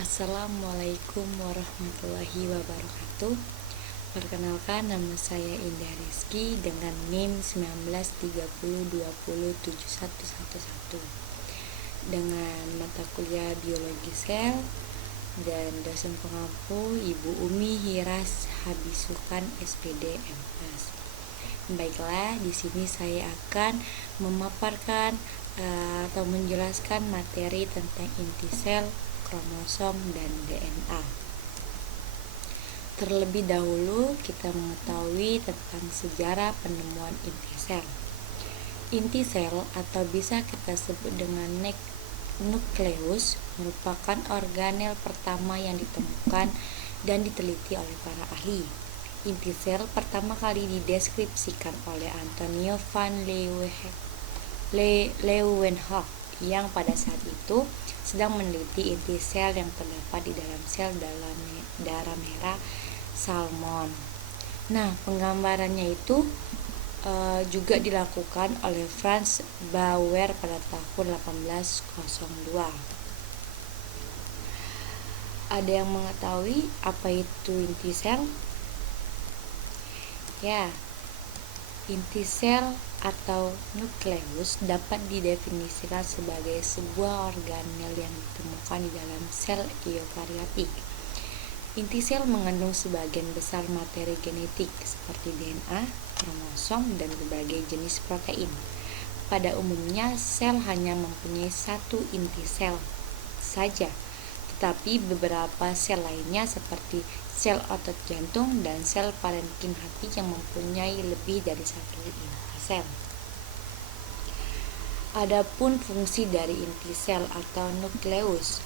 Assalamualaikum warahmatullahi wabarakatuh. Perkenalkan, nama saya Indah Rizky dengan NIM 1930207111 dengan mata kuliah biologi sel dan dosen pengampu Ibu Umi Hiras Habisukan SPD MS. Baiklah, di sini saya akan memaparkan atau menjelaskan materi tentang inti sel, kromosom, dan DNA. Terlebih dahulu kita mengetahui tentang sejarah penemuan inti sel. Inti sel atau bisa kita sebut dengan nukleus merupakan organel pertama yang ditemukan dan diteliti oleh para ahli. Inti sel pertama kali dideskripsikan oleh Antonio van Leeuwenhoek yang pada saat itu sedang meneliti inti sel yang terdapat di dalam sel darah merah salmon. Nah, penggambarannya itu juga dilakukan oleh Franz Bauer pada tahun 1802. Ada yang mengetahui apa itu inti sel? Ya, inti sel atau nukleus dapat didefinisikan sebagai sebuah organel yang ditemukan di dalam sel eukariotik. Inti sel mengandung sebagian besar materi genetik seperti DNA, kromosom, dan berbagai jenis protein. Pada umumnya, sel hanya mempunyai satu inti sel saja, tetapi beberapa sel lainnya seperti sel otot jantung dan sel parenkim hati yang mempunyai lebih dari satu inti sel. Adapun fungsi dari inti sel atau nukleus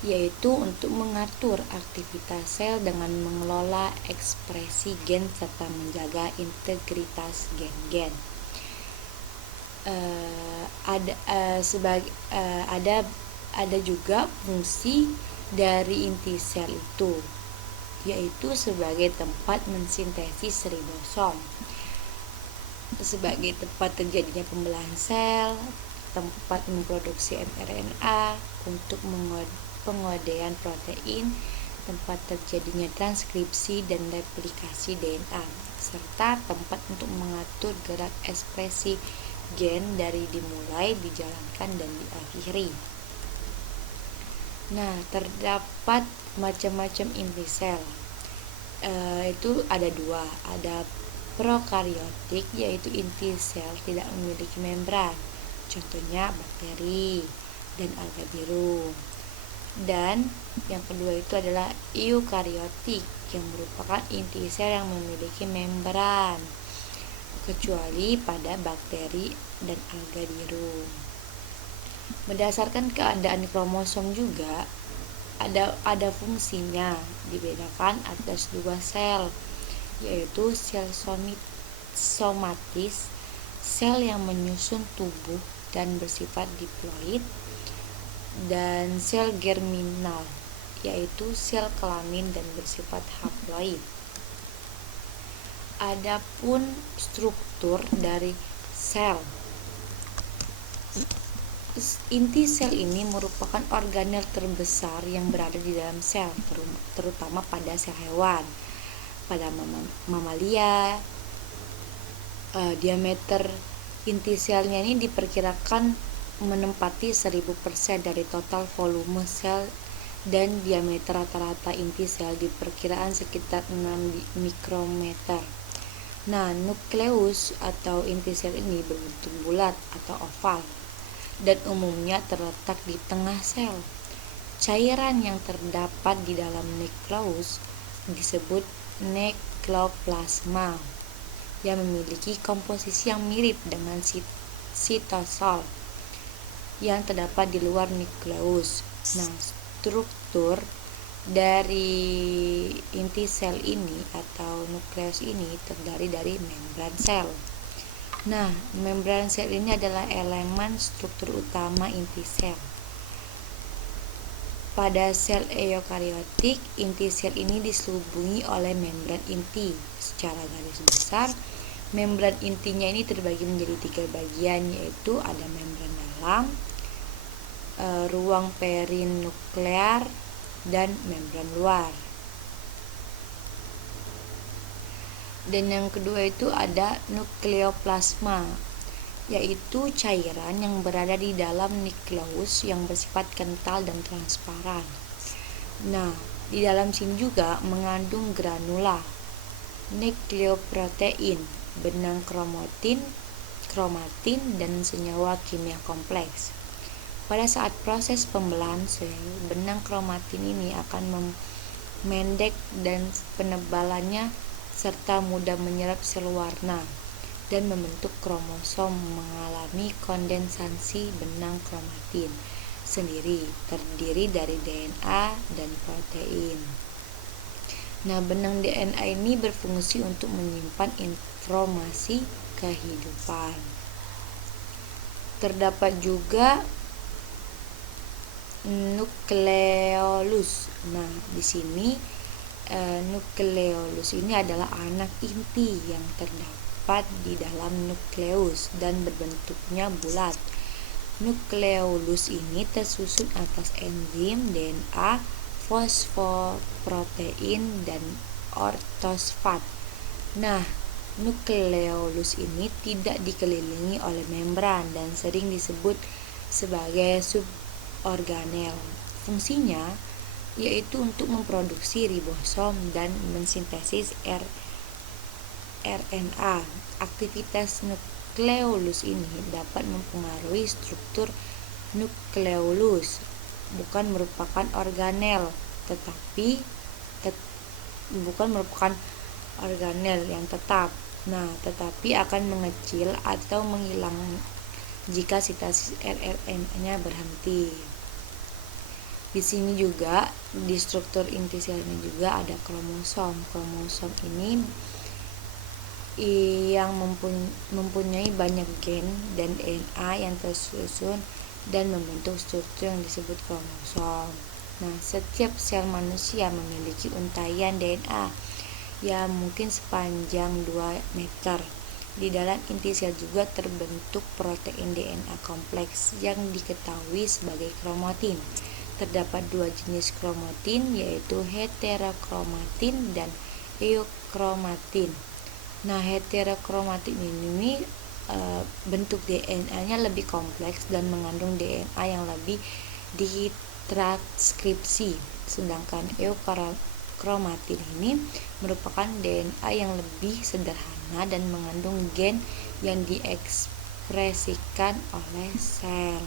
yaitu untuk mengatur aktivitas sel dengan mengelola ekspresi gen serta menjaga integritas gen-gen. Ada juga fungsi dari inti sel itu, yaitu sebagai tempat mensintesis ribosom, sebagai tempat terjadinya pembelahan sel, tempat memproduksi mRNA untuk pengodean protein, tempat terjadinya transkripsi dan replikasi DNA, serta tempat untuk mengatur gerak ekspresi gen dari dimulai, dijalankan, dan diakhiri. Nah, terdapat macam-macam inti sel. Itu ada dua, ada prokariotik yaitu inti sel tidak memiliki membran, contohnya bakteri dan alga biru. Dan yang kedua itu adalah eukariotik yang merupakan inti sel yang memiliki membran, kecuali pada bakteri dan alga biru. Berdasarkan keadaan kromosom juga ada fungsinya, dibedakan atas dua sel, yaitu sel somatis, sel yang menyusun tubuh dan bersifat diploid, dan sel germinal, yaitu sel kelamin dan bersifat haploid. Adapun struktur dari sel, inti sel ini merupakan organel terbesar yang berada di dalam sel, terutama pada sel hewan. Pada mamalia, diameter inti selnya ini diperkirakan menempati 1000% dari total volume sel, dan diameter rata-rata inti sel diperkirakan sekitar 6 mikrometer. Nah, nukleus atau inti sel ini berbentuk bulat atau oval dan umumnya terletak di tengah sel. Cairan yang terdapat di dalam nukleus disebut nekloplasma yang memiliki komposisi yang mirip dengan sitosol yang terdapat di luar nukleus. Nah, struktur dari inti sel ini atau nukleus ini terdiri dari membran sel. Nah, membran sel ini adalah elemen struktur utama inti sel. Pada sel eukariotik, inti sel ini diselubungi oleh membran inti. Secara garis besar, membran intinya ini terbagi menjadi 3 bagian, yaitu ada membran dalam, ruang perinuklear, dan membran luar. Dan yang kedua itu ada nukleoplasma, yaitu cairan yang berada di dalam nukleus yang bersifat kental dan transparan. Nah, di dalam sini juga mengandung granula, nukleoprotein, benang kromatin, dan senyawa kimia kompleks. Pada saat proses pembelahan sel, benang kromatin ini akan memendek dan penebalannya serta mudah menyerap sel warna dan membentuk kromosom. Mengalami kondensasi, benang kromatin sendiri terdiri dari DNA dan protein. Nah, benang DNA ini berfungsi untuk menyimpan informasi kehidupan. Terdapat juga nukleolus. Nah, di sini nukleolus ini adalah anak inti yang terdapat di dalam nukleus dan berbentuknya bulat. Nukleolus ini tersusun atas enzim DNA, fosfoprotein, dan ortosfat. Nah, nukleolus ini tidak dikelilingi oleh membran dan sering disebut sebagai suborganel. Fungsinya yaitu untuk memproduksi ribosom dan mensintesis RNA. Aktivitas nukleolus ini dapat mempengaruhi struktur nukleolus, bukan merupakan organel yang tetap. Nah, tetapi akan mengecil atau menghilang jika sintesis RNA-nya berhenti. Di sini juga di struktur inti sel ini juga ada kromosom. Kromosom ini yang mempunyai banyak gen dan DNA yang tersusun dan membentuk struktur yang disebut kromosom. Nah, setiap sel manusia memiliki untaian DNA yang mungkin sepanjang 2 meter. Di dalam inti sel juga terbentuk protein DNA kompleks yang diketahui sebagai kromatin. Terdapat 2 jenis kromatin, yaitu heterokromatin dan eukromatin. Nah, heterokromatin ini bentuk DNA-nya lebih kompleks dan mengandung DNA yang lebih ditranskripsi, sedangkan eukromatin ini merupakan DNA yang lebih sederhana dan mengandung gen yang diekspresikan oleh sel.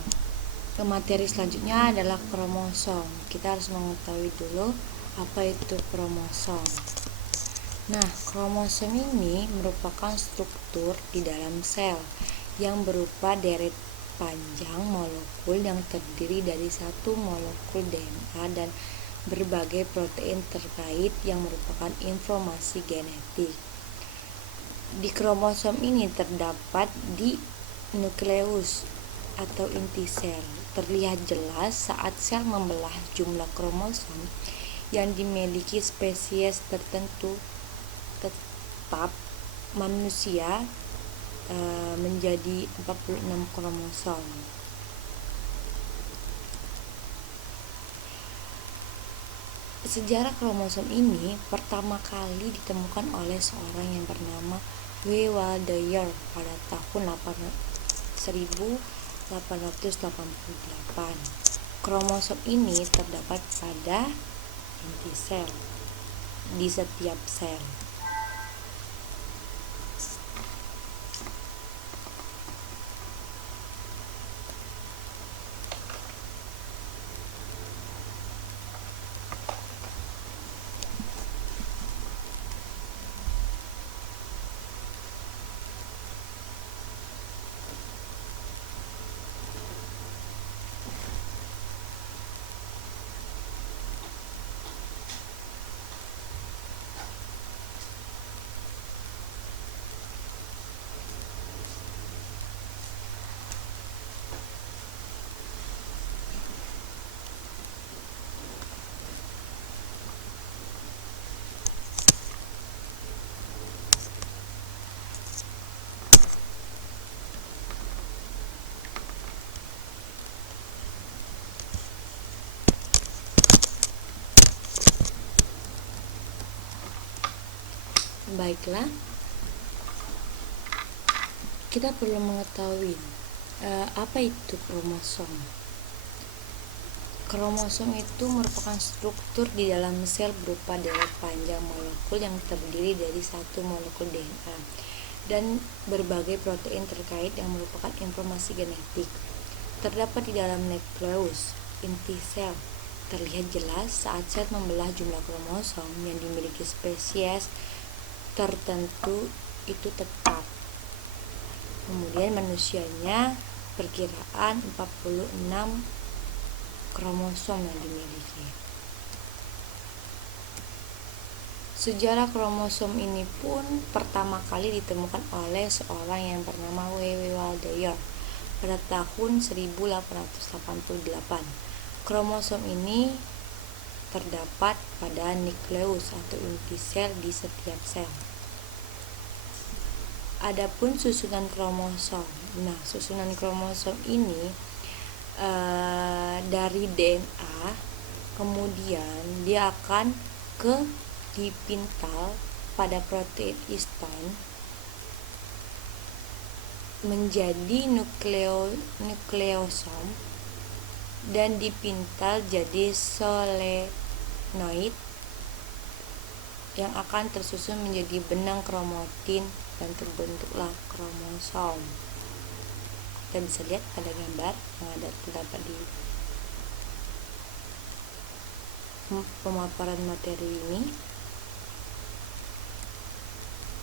Materi selanjutnya adalah kromosom. Kita harus mengetahui dulu apa itu kromosom. Nah, kromosom ini merupakan struktur di dalam sel yang berupa deret panjang molekul yang terdiri dari satu molekul DNA dan berbagai protein terkait yang merupakan informasi genetik. Di kromosom ini terdapat di nukleus atau inti sel. Terlihat jelas saat sel membelah jumlah kromosom yang dimiliki spesies tertentu. Tetap manusia menjadi 46 kromosom. Sejarah kromosom ini pertama kali ditemukan oleh seorang yang bernama W. Waldeyer pada tahun 1888. Kromosom ini terdapat pada inti sel di setiap sel. Baiklah, kita perlu mengetahui apa itu kromosom. Kromosom itu merupakan struktur di dalam sel berupa deret panjang molekul yang terdiri dari satu molekul DNA dan berbagai protein terkait yang merupakan informasi genetik. Terdapat di dalam nukleus inti sel. Terlihat jelas saat sel membelah jumlah kromosom yang dimiliki spesies tertentu itu tetap. Kemudian manusianya perkiraan 46 kromosom yang dimiliki. Sejarah kromosom ini pun pertama kali ditemukan oleh seorang yang bernama W.W. Waldeyer pada tahun 1888. Kromosom ini terdapat pada nukleus atau inti sel di setiap sel. Adapun susunan kromosom. Nah, susunan kromosom ini dari DNA, kemudian dia akan dipintal pada protein histone menjadi nukleosom dan dipintal jadi solenoid yang akan tersusun menjadi benang kromatin dan terbentuklah kromosom. Kita bisa lihat pada gambar yang terdapat di pemaparan materi ini.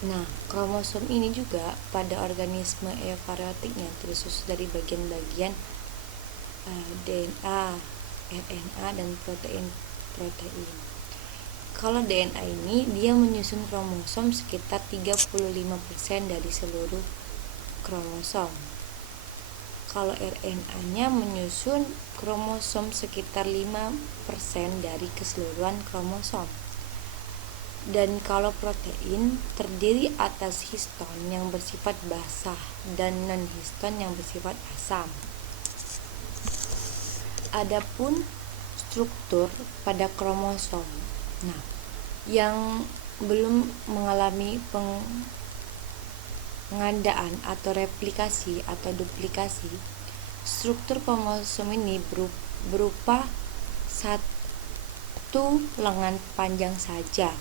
Nah, kromosom ini juga pada organisme eukariotik yang tersusun dari bagian-bagian DNA, RNA, dan protein. Kalau DNA ini dia menyusun kromosom sekitar 35% dari seluruh kromosom. Kalau RNA-nya menyusun kromosom sekitar 5% dari keseluruhan kromosom. Dan kalau protein terdiri atas histon yang bersifat basah dan non-histon yang bersifat asam. Adapun struktur pada kromosom. Nah, yang belum mengalami pengadaan atau replikasi atau duplikasi, struktur kromosom ini berupa satu lengan panjang saja.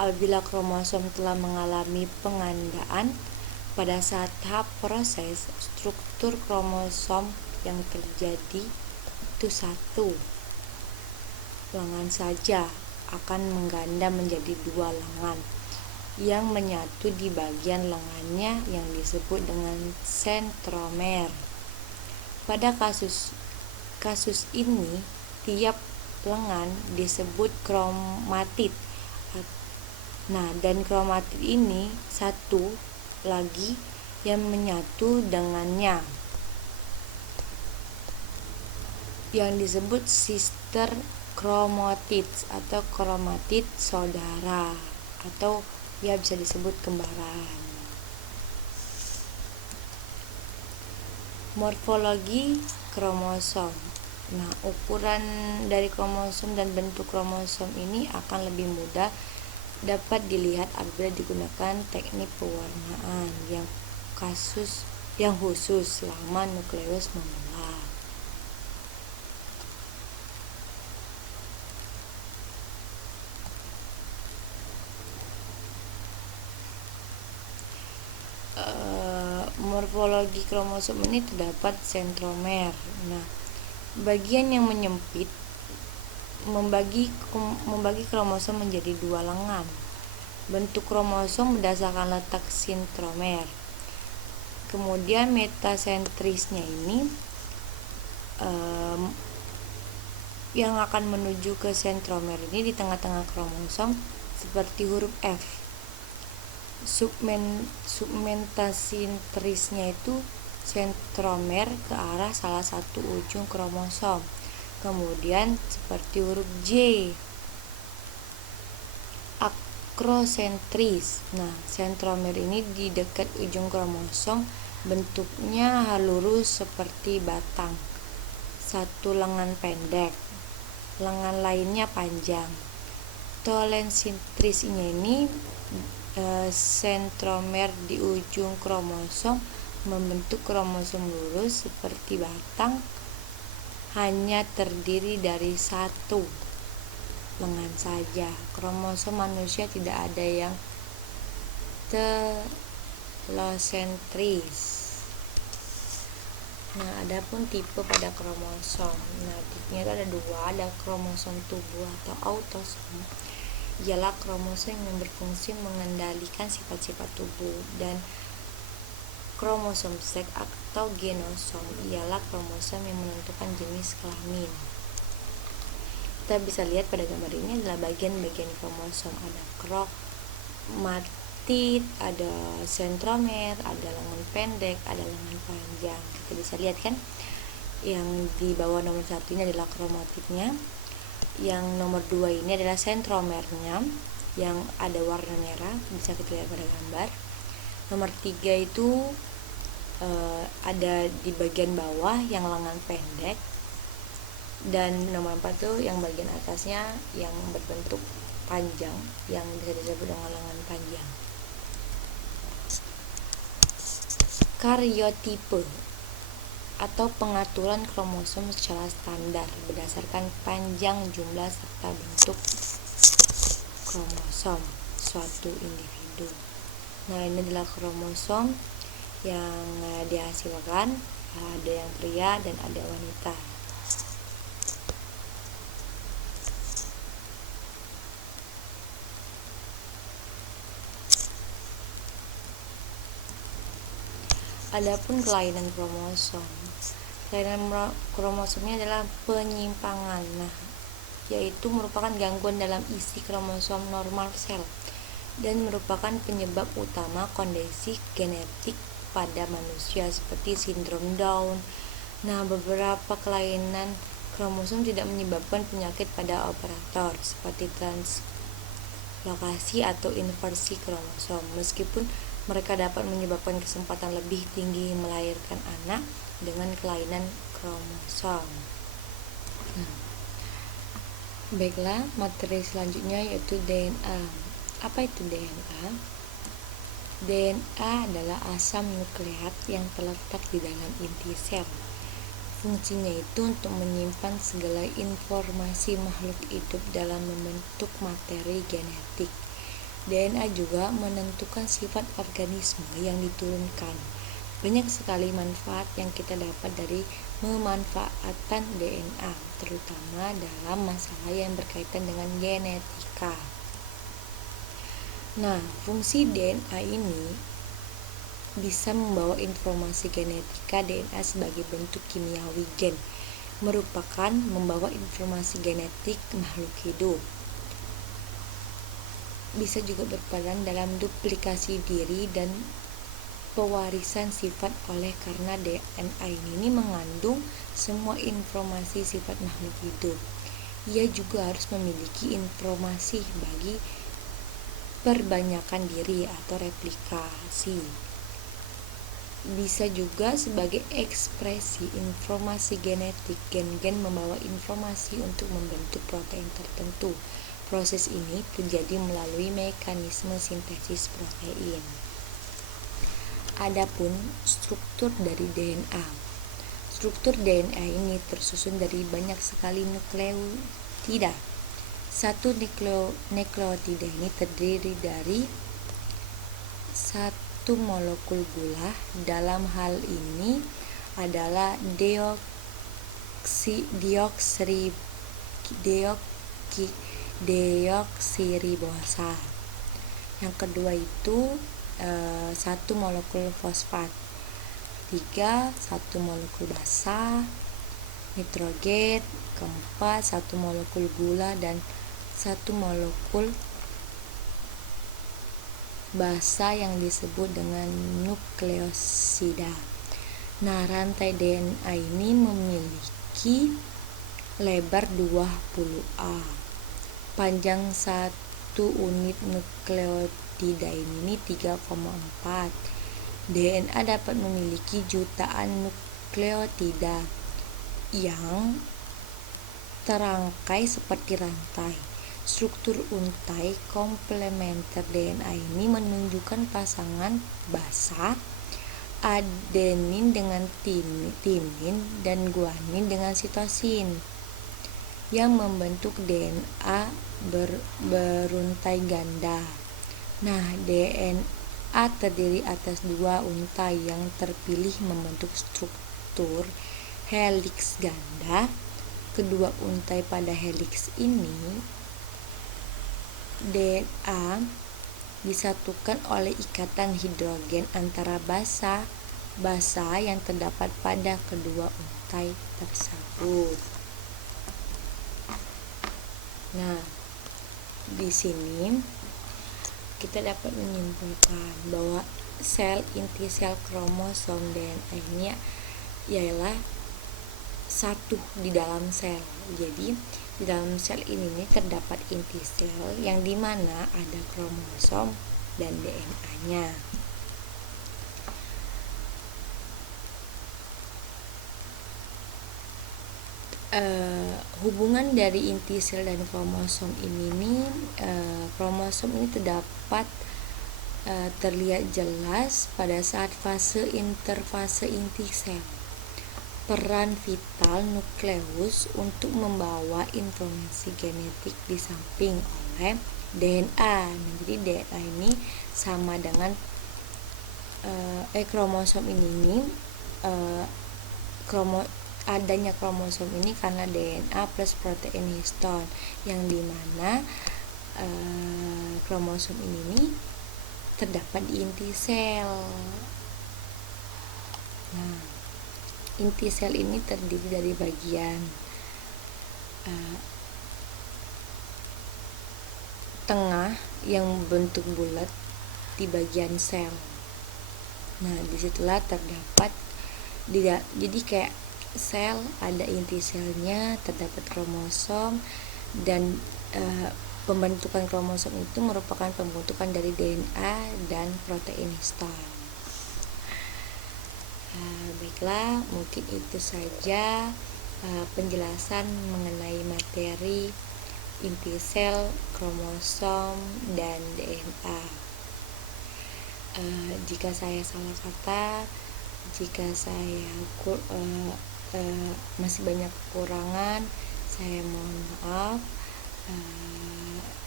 Apabila kromosom telah mengalami pengandaan, pada saat tahap proses, struktur kromosom yang terjadi itu satu lengan saja akan mengganda menjadi dua lengan yang menyatu di bagian lengannya yang disebut dengan sentromer. Pada kasus ini, tiap lengan disebut kromatid. Nah, dan kromatid ini satu lagi yang menyatu dengannya yang disebut sister chromatids atau kromatid saudara, atau ya bisa disebut kembaran. Morfologi kromosom. Nah, ukuran dari kromosom dan bentuk kromosom ini akan lebih mudah dapat dilihat apabila digunakan teknik pewarnaan yang khusus selama nukleus membelah. Morfologi kromosom ini terdapat sentromer. Nah, bagian yang menyempit membagi kromosom menjadi dua lengan. Bentuk kromosom berdasarkan letak sentromer. Kemudian metasentrisnya ini yang akan menuju ke sentromer ini di tengah-tengah kromosom seperti huruf F. Submetasentrisnya itu sentromer ke arah salah satu ujung kromosom. Kemudian seperti huruf J, akrosentris. Nah, sentromer ini di dekat ujung kromosom, bentuknya lurus seperti batang. Satu lengan pendek, lengan lainnya panjang. Tolensentrisnya ini sentromer di ujung kromosom membentuk kromosom lurus seperti batang, hanya terdiri dari satu lengan saja. Kromosom manusia tidak ada yang telosentris. Nah, adapun tipe pada kromosom. Nah, tipenya itu ada dua, ada kromosom tubuh atau autosom. Ialah kromosom yang berfungsi mengendalikan sifat-sifat tubuh, dan kromosom seks atau genosom ialah kromosom yang menentukan jenis kelamin. Kita bisa lihat pada gambar ini adalah bagian-bagian kromosom, ada kromatid, ada sentromer, ada lengan pendek, ada lengan panjang. Kita bisa lihat kan, yang di bawah nomor 1 ini adalah kromatidnya, yang nomor 2 ini adalah sentromernya yang ada warna merah, bisa kita lihat pada gambar. Nomor 3 itu ada di bagian bawah yang lengan pendek, dan nomor 4 itu yang bagian atasnya yang berbentuk panjang yang bisa disebut dengan lengan panjang. Karyotipe atau pengaturan kromosom secara standar berdasarkan panjang, jumlah, serta bentuk kromosom suatu individu. Nah, ini adalah kromosom yang dihasilkan, ada yang pria dan ada wanita. Adapun kelainan kromosom. Kelainan kromosomnya adalah penyimpangan, yaitu merupakan gangguan dalam isi kromosom normal sel dan merupakan penyebab utama kondisi genetik pada manusia seperti sindrom Down. Nah, beberapa kelainan kromosom tidak menyebabkan penyakit pada operator seperti translokasi atau inversi kromosom, meskipun mereka dapat menyebabkan kesempatan lebih tinggi melahirkan anak dengan kelainan kromosom. Baiklah, materi selanjutnya yaitu DNA. Apa itu DNA? DNA adalah asam nukleat yang terletak di dalam inti sel. Fungsinya itu untuk menyimpan segala informasi makhluk hidup dalam membentuk materi genetik. DNA juga menentukan sifat organisme yang diturunkan. Banyak sekali manfaat yang kita dapat dari memanfaatkan DNA, terutama dalam masalah yang berkaitan dengan genetika. Nah, fungsi DNA ini bisa membawa informasi genetika. DNA sebagai bentuk kimiawi gen merupakan membawa informasi genetik makhluk hidup. Bisa juga berperan dalam duplikasi diri dan pewarisan sifat, oleh karena DNA ini mengandung semua informasi sifat makhluk hidup. Ia juga harus memiliki informasi bagi perbanyakan diri atau replikasi. Bisa juga sebagai ekspresi informasi genetik. Gen-gen membawa informasi untuk membentuk protein tertentu. Proses ini terjadi melalui mekanisme sintesis protein. Adapun struktur dari DNA. Struktur DNA ini tersusun dari banyak sekali nukleotida. Satu nukleotida ini terdiri dari satu molekul gula. Dalam hal ini adalah deoksiribosa. Yang kedua itu satu molekul fosfat. 3, satu molekul basa, nitrogen. Keempat, satu molekul gula dan satu molekul basa yang disebut dengan nukleosida. Nah, rantai DNA ini memiliki lebar 20A. Panjang satu unit nukleotida ini 3,4. DNA dapat memiliki jutaan nukleotida yang terangkai seperti rantai. Struktur untai komplementer DNA ini menunjukkan pasangan basa adenin dengan timin dan guanin dengan sitosin yang membentuk DNA beruntai ganda. Nah, DNA terdiri atas dua untai yang terpilih membentuk struktur heliks ganda. Kedua untai pada heliks ini DNA disatukan oleh ikatan hidrogen antara basa yang terdapat pada kedua untai tersebut. Nah, di sini kita dapat menyimpulkan bahwa sel inti sel kromosom DNA ini ialah satu di dalam sel. Jadi di dalam sel ini terdapat inti sel yang dimana ada kromosom dan DNA-nya. Hubungan dari inti sel dan kromosom ini kromosom ini terdapat terlihat jelas pada saat fase interfase inti sel. Peran vital nukleus untuk membawa informasi genetik di samping oleh DNA. Nah, jadi DNA ini sama dengan kromosom ini adanya kromosom ini karena DNA plus protein histone yang dimana kromosom ini terdapat di inti sel. Nah, inti sel ini terdiri dari bagian tengah yang bentuk bulat di bagian sel. Nah, disitulah terdapat jadi kayak sel ada inti selnya, terdapat kromosom dan pembentukan kromosom itu merupakan pembentukan dari DNA dan protein histone. Baiklah, mungkin itu saja penjelasan mengenai materi inti sel, kromosom, dan DNA. Jika saya salah kata, jika saya masih banyak kekurangan, saya mohon maaf.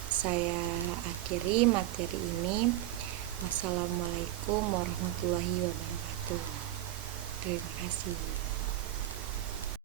Saya akhiri materi ini. Wassalamualaikum warahmatullahi wabarakatuh. Terima kasih.